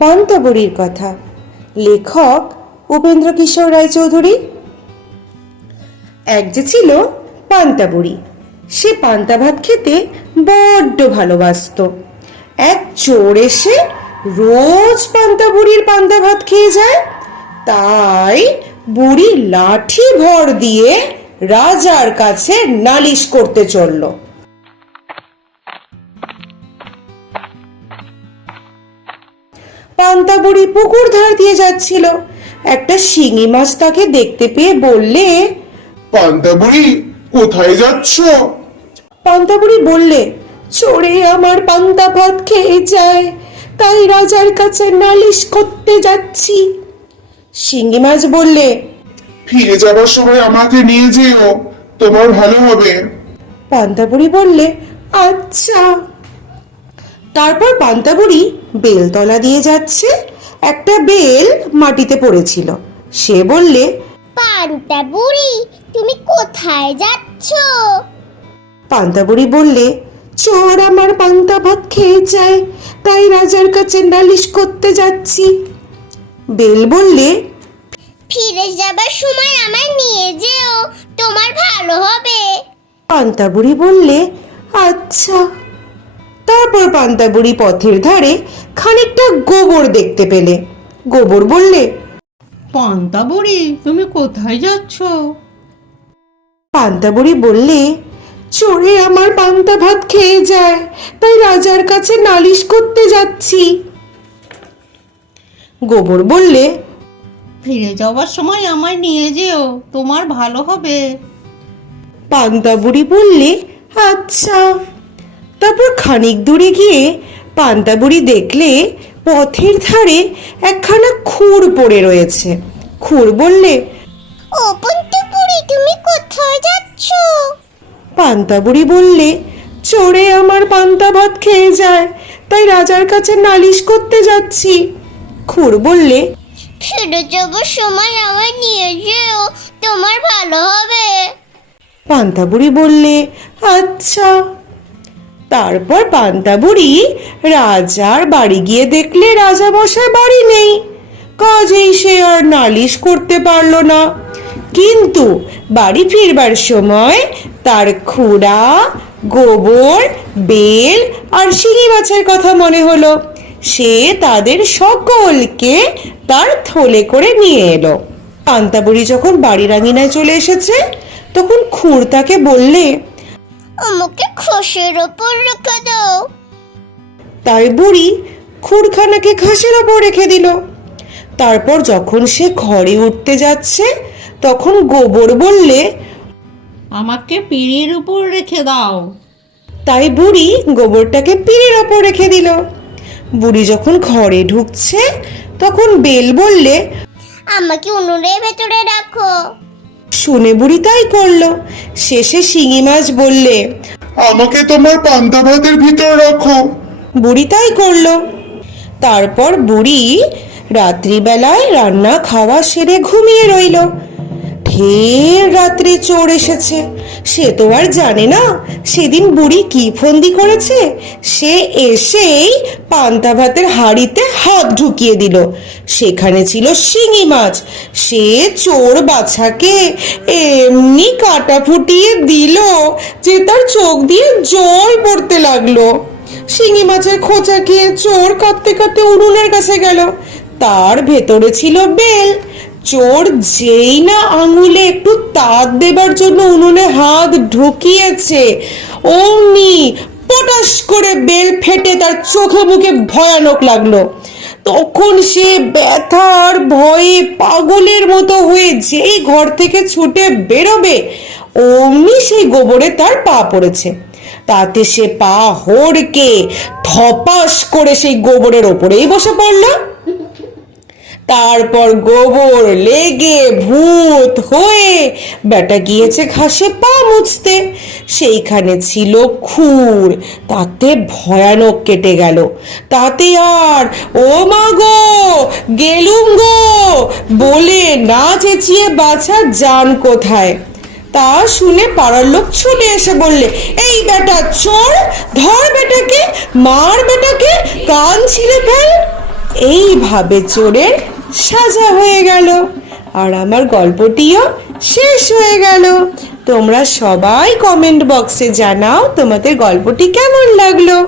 পান্তাবুড়ির কথা। লেখক উপেন্দ্র কিশোর রায়চৌধুরী। এক যে ছিল পান্তাবুড়ি, সে পান্তা ভাত খেতে বড্ড ভালোবাসতো। এক চোর এসে রোজ পান্তা বুড়ির পান্তা ভাত খেয়ে যায়, তাই বুড়ি লাঠি ভর দিয়ে রাজার কাছে নালিশ করতে চলল। পান্তা বুড়ি পুকুর ধার দিয়ে যাচ্ছিল। একটা শিঙি মাছ তাকে দেখতে পেয়ে বললে পান্তা বুড়ি কোথায় যাচ্ছ? পান্তাবুড়ি বললে চোরে আমার পান্তা ভাত খেয়ে যায় তাই রাজার কাছে নালিশ করতে যাচ্ছি। শিঙ্গি মাছ বললে ফিরে যাবার সময় আমাকে নিয়ে যেও তোমার ভালো হবে। পান্তাবুড়ি বললে আচ্ছা। তারপর পান্তাবুড়ি বেলতলা দিয়ে যাচ্ছে। একটা বেল মাটিতে পড়েছিল। সে বললে পান্তা বুড়ি তুমি কোথায় যাচ্ছ? পান্তাবুড়ি বললে চোর আমার পান্তা ভাত খেয়ে যায় তাই রাজার কাছে নালিশ করতে যাচ্ছি। বেল বললে ফিরে যাবার সময় আমায় নিয়ে যেও তোমার ভালো হবে। পান্তাবুড়ি বললে আচ্ছা। তারপর পান্তাবুড়ি পথের ধারে খানিকটা গোবর দেখতে পেলে। গোবর বললে পান্তা বুড়ি তুমি কোথায় যাচ্ছ? পান্তাবুড়ি বললে চোরে আমার পান্তা ভাত খেয়ে যায় তাই রাজার কাছে নালিশ করতে যাচ্ছি। গোবর বললে ফিরে যাওয়ার সময় আমায় নিয়ে যেও তোমার ভালো হবে। পান্তাবুড়ি বললে আচ্ছা। তারপর খানিক দূরে গিয়ে পান্তাবুড়ি দেখলে পথের ধারে একখানা খুর পড়ে রয়েছে। খুর বললে ও পান্তা তুমি কোথায় যাচ্ছ? পান্তাবুড়ি বললে চোরে আমার পান্তা ভাত খেয়ে যায় তাই রাজার কাছে নালিশ করতে যাচ্ছি। খুর বললে ফিরে যাবার সময় আমায় নিয়ে যেও তোমার ভালো হবে। পান্তাবুড়ি বললে আচ্ছা। তারপর পান্তাবুড়ি, রাজার বাড়ি গিয়ে দেখলে রাজা মশাই বাড়ি নেই। কাজেই সে আর নালিশ করতে পারল না। কিন্তু বাড়ি ফিরবার সময় তার খুড়া, গোবর, বেল আর শিঙি মাছের কথা মনে হলো। সে তাদের সকলকে তার থলে করে নিয়ে এলো। পান্তাবুড়ি যখন বাড়ির আঙিনায় চলে এসেছে, তখন খুড় তাকে বললে আমাকে খোসের ওপর রেখে দাও। তাই বুড়ি খুরখানাকে ঘাসের ওপর রেখে দিল। তারপর যখন সে ঘরে উঠতে যাচ্ছে তখন গোবর বললে আমাকে পিড়ির উপর রেখে দাও। তাই বুড়ি গোবরটাকে পিড়ের ওপর রেখে দিল। বুড়ি যখন ঘরে ঢুকছে তখন বেল বললে আমাকে উনুনের ভেতরে রাখো। শুনে বুড়ি তাই করল। শেষে শিঙি মাছ বললে আমাকে তোমার পান্তা ভাতের ভিতর রাখো। বুড়ি তাই করল। তারপর বুড়ি রাত্রিবেলায় রান্না খাওয়া সেরে ঘুমিয়ে রইল। ঢের রাত্রে চোর এসেছে। সে তো আর জানে না সেদিন বুড়ি কি ফন্দি করেছে। সে এসেই পান্তা ভাতের হাড়িতে হাত ঢুকিয়ে দিল। সেখানে ছিল শিঙি মাছ। সে চোর বাছাকে এমনি কাটা ফুটিয়ে দিল যে তার চোখ দিয়ে জল পড়তে লাগল। শিঙি মাছের খোঁচা খেয়ে চোর কাঁদতে কাঁদতে উনুনের কাছে গেল। তার ভেতরে ছিল বেল। চোর যেই না আঙুলে একটু তাপ দেবার জন্য উনুনে হাত ঢুকিয়েছে, অমনি পটাশ করে বেল ফেটে তার চোখে মুখে ভয়ানক লাগল। তখন সে ব্যথার ভয়ে পাগলের মতো হয়ে যেই ঘর থেকে ছুটে বেরোবে, অমনি সেই গোবরে তার পা পড়েছে। তাতে সে পা হড়কে থপাস করে সেই গোবরের ওপরেই বসে পড়ল। তারপর গোবর লেগে ভূত হয়ে বেটা গিয়েছে ঘাসে পা মুছতে। সেইখানে ছিল খুর, তাতে ভয়ানক কেটে গেল। তাতে আর, ও মা গো, গেলুম গো, বলে না চেঁচিয়ে বাছা যান কোথায়? তা শুনে পাড়ার লোক ছুটে এসে বললে, এই বেটা চোর ধর বেটাকে, মার বেটাকে, কান ছিঁড়ে ফেল। এইভাবে চোরের সাজা হয়ে গেল। আর আমার গল্পটিও শেষ হয়ে গেল। তোমরা সবাই কমেন্ট বক্সে জানাও তোমাদের গল্পটি কেমন লাগল।